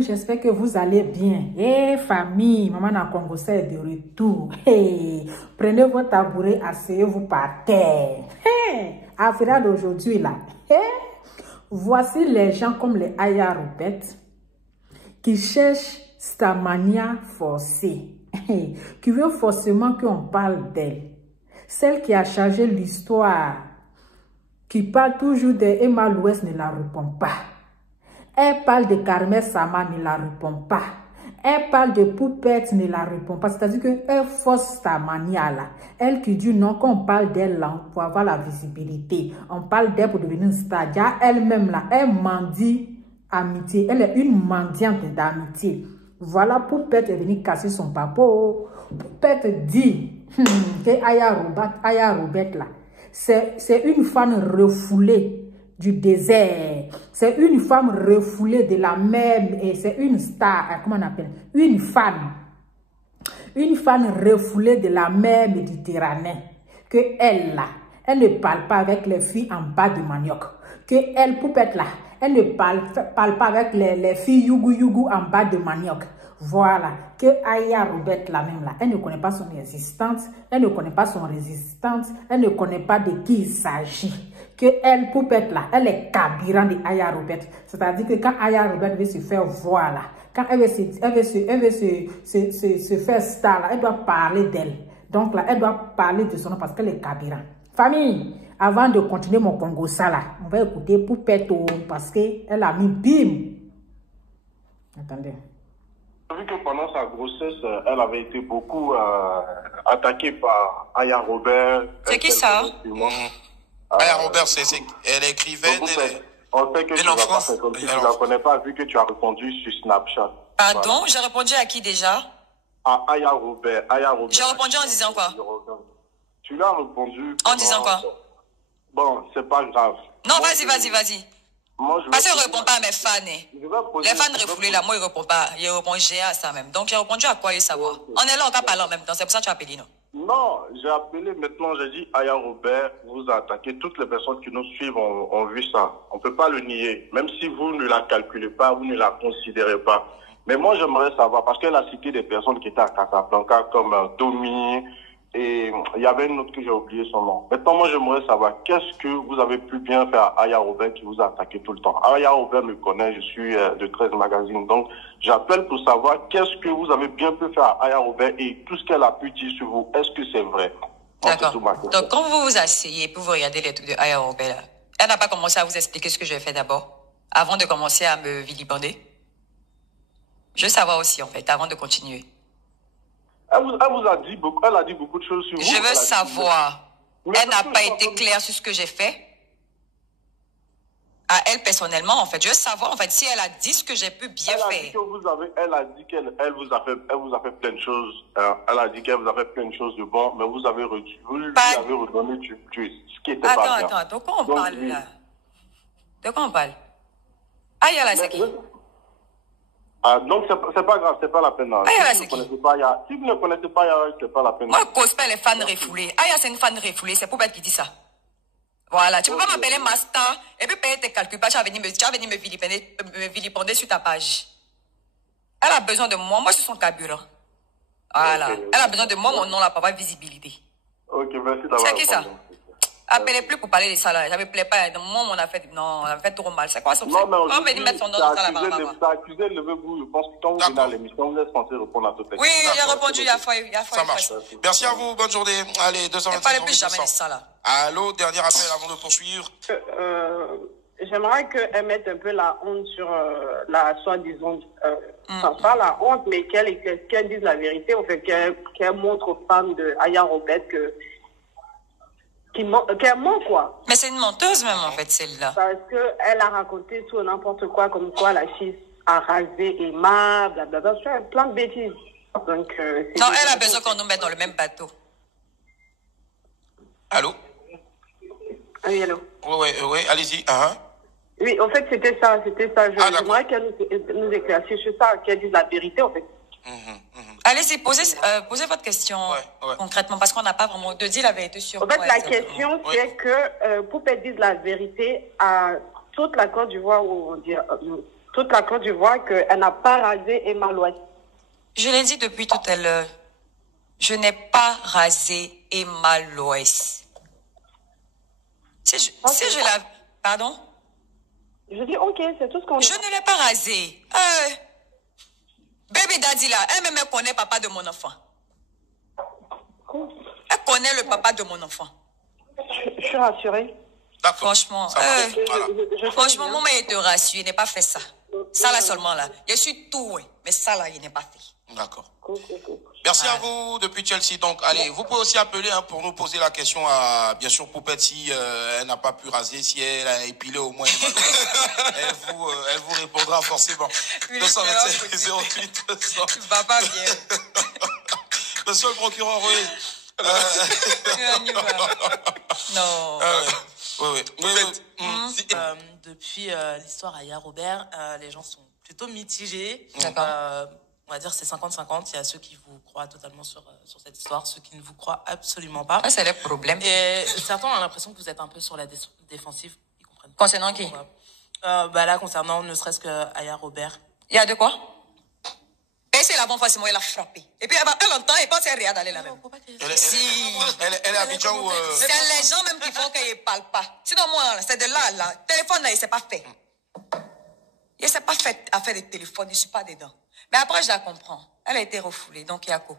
j'espère que vous allez bien. Famille, maman na Congo est de retour. Prenez votre tabouret, asseyez-vous par terre. Affaire d'aujourd'hui là. Voici les gens comme les Aya Robert qui cherchent Starmania forcée, qui veut forcément qu'on parle d'elle. Celle qui a changé l'histoire, qui parle toujours de Emma Louès ne la répond pas. Elle parle de Carmen Sama, ne la répond pas. Elle parle de Poupette, ne la répond pas. C'est-à-dire qu'elle force Starmania là. Elle qui dit non, quand on parle d'elle là, pour avoir la visibilité. On parle d'elle pour devenir une star. Elle-même là, elle mendie amitié. Elle est une mendiante d'amitié. Voilà, Poupette est venue casser son papa. Poupette dit que Aya Robert là, c'est une femme refoulée du désert. C'est une femme refoulée de la mer et c'est une star, comment on appelle? Une femme refoulée de la mer Méditerranée. Que elle là, elle ne parle pas avec les filles en bas de manioc. Que elle, Poupette là, elle ne parle pas avec les filles yougou en bas de manioc. Voilà, que Aya Robert la même là, elle ne connaît pas son existence, elle ne connaît pas son résistance, elle ne connaît pas de qui il s'agit. Que elle, Poupette là, elle est carburant de Aya Robert. C'est-à-dire que quand Aya Robert veut se faire voir là, quand elle veut se faire star là, elle doit parler d'elle. Donc là, elle doit parler de son nom parce qu'elle est carburant. Famille, avant de continuer mon Congo ça là, on va écouter Poupette parce qu'elle a mis bim. Attendez. Vu que pendant sa grossesse, elle avait été beaucoup attaquée par Aya Robert. C'est qui ça? Aya Robert, elle est écrivaine. On sait que tu ne vas pas faire comme si tu ne la connais pas, vu que tu as répondu sur Snapchat. Pardon, voilà. J'ai répondu à qui déjà? À Aya Robert. J'ai répondu en disant quoi? Tu lui as répondu... En disant quoi? Bon, c'est pas grave. Non, vas-y. Moi, parce qu'il ne répond pas à mes fans. Les fans refoulés là, moi, il ne répond pas. Il répond j'ai à ça même. Donc, j'ai répondu à quoi il savoir. Okay. On est là, on va parler en même temps. C'est pour ça que tu as appelé, non? Non, j'ai appelé maintenant, j'ai dit Aya Robert vous a attaqué. Toutes les personnes qui nous suivent ont vu ça. On ne peut pas le nier. Même si vous ne la calculez pas, vous ne la considérez pas. Mais moi, j'aimerais savoir, parce qu'elle a cité des personnes qui étaient à Casablanca comme Tommy. Et il y avait une autre que j'ai oublié son nom. Maintenant, moi, j'aimerais savoir qu'est-ce que vous avez pu bien faire à Aya Robert qui vous a attaqué tout le temps. Aya Robert me connaît, je suis de 13 magazines. Donc, j'appelle pour savoir qu'est-ce que vous avez bien pu faire à Aya Robert et tout ce qu'elle a pu dire sur vous. Est-ce que c'est vrai? D'accord. Donc, quand vous vous asseyez pour vous regarder les trucs de Aya Robert, là, elle n'a pas commencé à vous expliquer ce que j'ai fait d'abord, avant de commencer à me vilipender? Je veux savoir aussi, en fait, avant de continuer. Elle vous a dit beaucoup, elle a dit beaucoup de choses sur vous. Je veux savoir. Elle n'a pas été claire sur ce que j'ai fait. À elle personnellement, en fait. Je veux savoir, en fait, si elle a dit ce que j'ai pu bien faire. Elle a dit qu'elle vous a fait plein de choses. Elle a dit qu'elle vous a fait plein de choses de bon, mais vous avez redonné ce qui était pas bien. Attends, de quoi on parle là? De quoi on parle? Ah, il y a la séquille. Donc, c'est pas grave, c'est pas la peine. Si vous ne connaissez pas, c'est pas la peine. Moi, je cause pas les fans refoulés. Aya, c'est une fan refoulée, c'est Poupette qui dit ça. Voilà, tu peux pas m'appeler master et puis payer tes calculs. Tu vas venir me vilipender sur ta page. Elle a besoin de moi, je suis son carburant. Voilà, okay. Elle a besoin de moi, mon nom là, pour avoir visibilité. Ok, merci d'avoir. C'est qui ça? Appelez plus pour parler de ça là. Ça me plaît pas. Moi, on a fait trop mal. C'est quoi ça? Non, mais on va venir mettre son nom dans ça là-bas. T'as accusé, levez-vous. Je pense que quand vous venez à l'émission, vous êtes censé répondre à toutes les questions. Oui, j'ai répondu. Il y a fois. Ça marche. Merci à vous. Bonne journée. Allez, 226. Ne parlez plus jamais de ça là. Allô, dernier appel avant de poursuivre. J'aimerais qu'elle mette un peu la honte sur la soi-disant, enfin pas la honte, mais qu'elle dise la vérité, en fait, qu'elle montre aux femmes de Aya Robert qu'elle ment, quoi. Mais c'est une menteuse même, en fait, celle-là. Parce qu'elle a raconté tout n'importe quoi, comme quoi la fille a rasé Emma, blablabla, plein de bêtises. Donc, non, elle a besoin qu'on nous mette dans le même bateau. Allô? Oui, allô? Oui, allez-y. Oui, en fait, c'était ça. J'aimerais qu'elle nous éclaircisse sur ça, qu'elle dise la vérité, en fait. Allez-y, posez votre question concrètement, parce qu'on n'a pas vraiment de dire la vérité sur. En fait, la question, c'est que Poupette dise la vérité à toute la Côte d'Ivoire, ou on dit toute la Côte d'Ivoire qu'elle n'a pas rasé Emma l'Ouest. Je l'ai dit depuis tout à l'heure. Je n'ai pas rasé Emma l'Ouest. Si je la... Pardon? Je dis, ok, c'est tout ce qu'on... Je ne l'ai pas rasé. Baby Daddy là, elle me connaît papa de mon enfant. Elle connaît le papa de mon enfant. Je suis rassurée. Franchement, franchement, mon mari te rassure, il n'est pas fait ça. Ça là seulement là. Je suis tout, oui, mais ça là, il n'est pas fait. D'accord. Merci à vous depuis Chelsea. Donc, allez, vous pouvez aussi appeler pour nous poser la question à, bien sûr, Poupette, si elle n'a pas pu raser, si elle a épilé au moins. Elle vous répondra forcément. 227 08 200. Tu vas pas bien. Monsieur le procureur, oui. Non. Oui. Depuis l'histoire Aya Robert, les gens sont plutôt mitigés. D'accord. On va dire c'est 50-50. Il y a ceux qui vous croient totalement sur cette histoire, ceux qui ne vous croient absolument pas. Ça, c'est le problème. Et certains ont l'impression que vous êtes un peu sur la défensive. Ils comprennent pas. Concernant qui? Là, concernant ne serait-ce que Aya Robert. Il y a de quoi? Et c'est la bonne fois, c'est moi, elle a frappé. Et puis, elle entend et pense qu'elle regarde d'aller là-même. Elle est à Abidjan ou... C'est les gens même qui font qu'elle ne parle pas. Sinon, moi, c'est de là. Téléphone, là, il ne s'est pas fait. Il ne s'est pas fait à faire des téléphones, je ne suis pas dedans. Mais après, je la comprends. Elle a été refoulée, donc il y a quoi?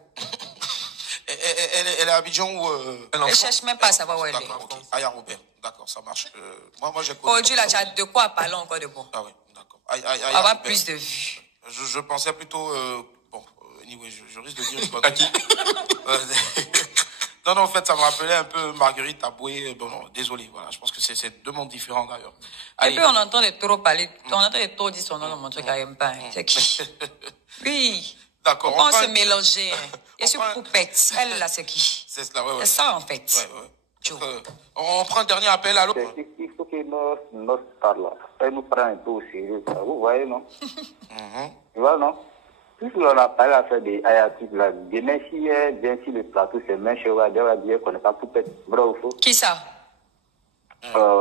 Elle est à Abidjan ou... Elle ne cherche même pas à savoir où elle est. D'accord, ok. Aya Robert, d'accord, ça marche. Moi, j'ai connu... Aujourd'hui, là, tu as de quoi parler encore de bon. Ah oui, d'accord. Avoir plus de vues. Je pensais plutôt... anyway, je risque de dire... À qui? Non, en fait, ça me rappelait un peu Marguerite Aboué. Bon, non, désolé, voilà. Je pense que c'est deux mondes différents, d'ailleurs. Et puis, on entend de trop parler. On entend de trop dire son nom dans mon truc, elle n'aime pas. C'est qui? Oui. D'accord. On se mélanger. Et sur Poupette, elle, là, c'est qui? C'est cela, ouais. C'est ça, en fait. Ouais. On prend un dernier appel, allô? Il faut que notre star, là, elle nous prenne un peu au sérieux, ça. Vous voyez, non? Tu vois, non? Tout on a parlé à faire des ayatiques là. Demain, si elle vient sur le plateau, c'est même chez elle va dire qu'on n'est pas Poupette. Vrai ou faux? Qui ça?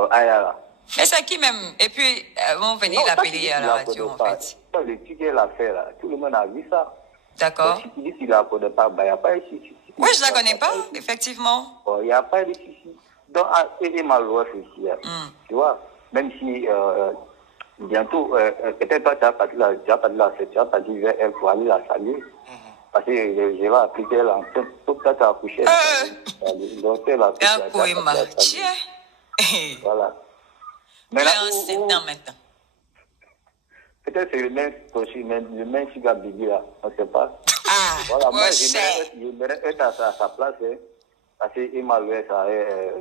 Aya là. Mais c'est qui même? Et puis, on va venir l'appeler à la radio, en fait. Le truc qu'elle a fait là, tout le monde a vu ça. D'accord. Si tu dis qu'il ne la connaît pas, il n'y a pas de souci. Oui, je ne la connais pas, effectivement. Il n'y a pas de souci. Donc, elle est malheureuse aussi. Tu vois, même si bientôt, peut-être toi, tu as pas dit vers elle pour aller la saluer. Parce que je vais appliquer l'enceinte. Tout ça, tu as accouché. Donc, elle va un poème. Tiens. Voilà. Maintenant. Peut-être c'est le même sugar baby là. On ne sait pas. Voilà, moi, j'aimerais être à sa place. Parce que Emma Louis, ça est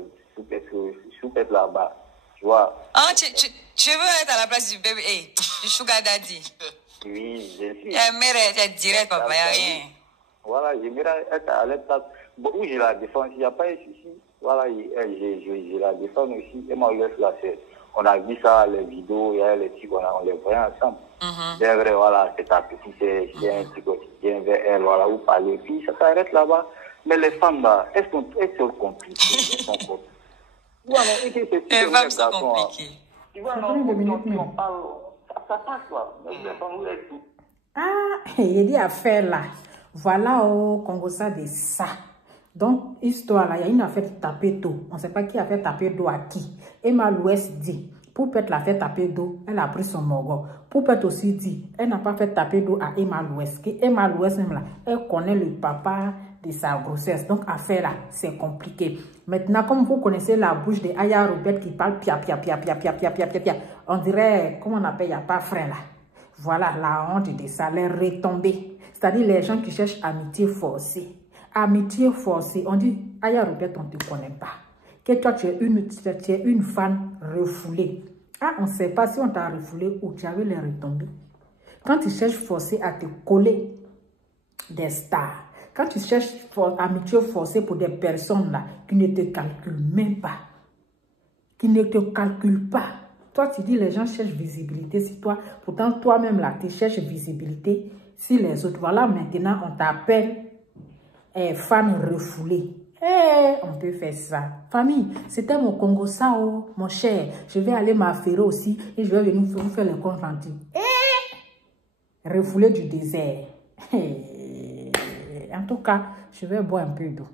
soupette là-bas. Tu vois. Tu veux être à la place du bébé, du sugar daddy? Oui, je suis. Elle direct, papa, il n'y a rien. Voilà, j'aimerais être à la place. Bon, où je la défends, il n'y a pas de souci. Voilà, je la défends aussi. Emma Louis, là, on a vu ça, les vidéos, il y a les trucs, on les voyait ensemble. C'est vrai, voilà, c'est ta petite, c'est un petit quotidien vers elle, voilà, vous parlez, puis ça s'arrête là-bas. Mais les femmes, là, elles sont compliquées. Les femmes sont compliquées. Tu vois, on parle, ça passe là. Il y a des affaires là. Voilà au Congo ça de ça. Donc, histoire là, il y a une affaire de taper d'eau. On ne sait pas qui a fait taper d'eau à qui. Emma Louis dit, Poupette l'a fait taper d'eau, elle a pris son morgon. Poupette aussi dit, elle n'a pas fait taper d'eau à Emma Louis. Emma Louis même là, elle connaît le papa de sa grossesse. Donc, affaire là, c'est compliqué. Maintenant, comme vous connaissez la bouche de Aya Robert qui parle pia, on dirait, comment on appelle, il n'y a pas frère là. Voilà la honte de ça, les retombées. C'est-à-dire les gens qui cherchent amitié forcée. Amitié forcée, on dit, Aya Robert, on ne te connaît pas. Que toi, tu es une fan refoulée. Ah, on ne sait pas si on t'a refoulé ou tu avais les retombées. Quand tu cherches forcé à te coller des stars, quand tu cherches amitié forcée pour des personnes là, qui ne te calculent même pas, qui ne te calculent pas, toi tu dis les gens cherchent visibilité, si toi, pourtant toi-même là, tu cherches visibilité, si les autres, voilà maintenant on t'appelle fan refoulé. On peut faire ça. Famille, c'était mon Congo Sao, mon cher. Je vais aller m'affairer aussi et je vais venir vous faire le compte rendu. refoulé du désert. En tout cas, je vais boire un peu d'eau.